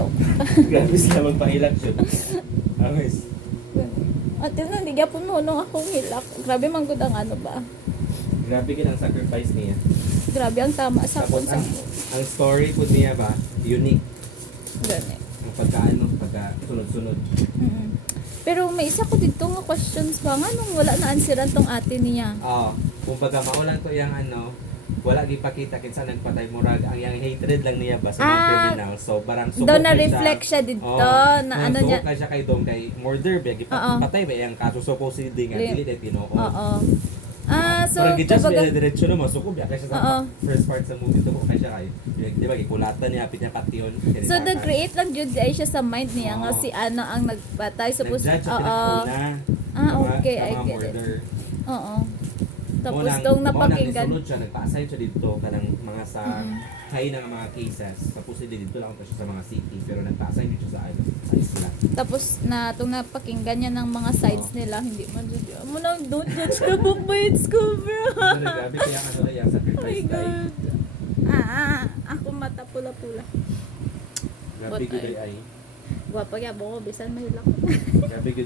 So, Grabe sila magpahilak siya. Ames. at yun, hindi gyapon mo nung akong hilak. Grabe man gud ang ano ba. Grabe ka ng sacrifice niya. Grabe ang tama sa akong Tapos sa ang story po niya ba, unique. gani. Ang pagka sunod-sunod. Mm. Pero may isa ko dito nga questions pa nga nung wala na answeran tong ate niya. Oo. Kumbaga maulan to yung wala gipakita kinsa nagpatay murag ang yang hatred lang niya ba sa mga criminal. So barang suko Doon na kay reflect siya dito na ano suko niya. kay siya kay dong kay murder ba gipatay ba yang kaso supposedly nga dili day Ginoo. Oo. So pero gidjust kumbaga, ba diretso na masuko ba kay siya Oo. sa first part sa movie to kay siya kay di ba gikulatan niya apit niya pation. so nag-create lang jud ay siya sa mind niya nga si ano ang nagpatay suppose. Okay, I get it. Oo. Tapos tong napakinggan. Sulod siya, nagpa-assign siya dito kanang mga sa high na mga cases. Tapos dito lang siya sa mga city pero nagpa-assign dito sa isla. Tapos na itong napakinggan niya ng mga sides nila, hindi man dyan. Mo nang don't judge the book by its cover. Grabe kaya ano yung Oh my sacrifice guy. God. Ako mata pula-pula. Grabe good ay. Gwapa kaya mo, bisan mahilak. Grabe good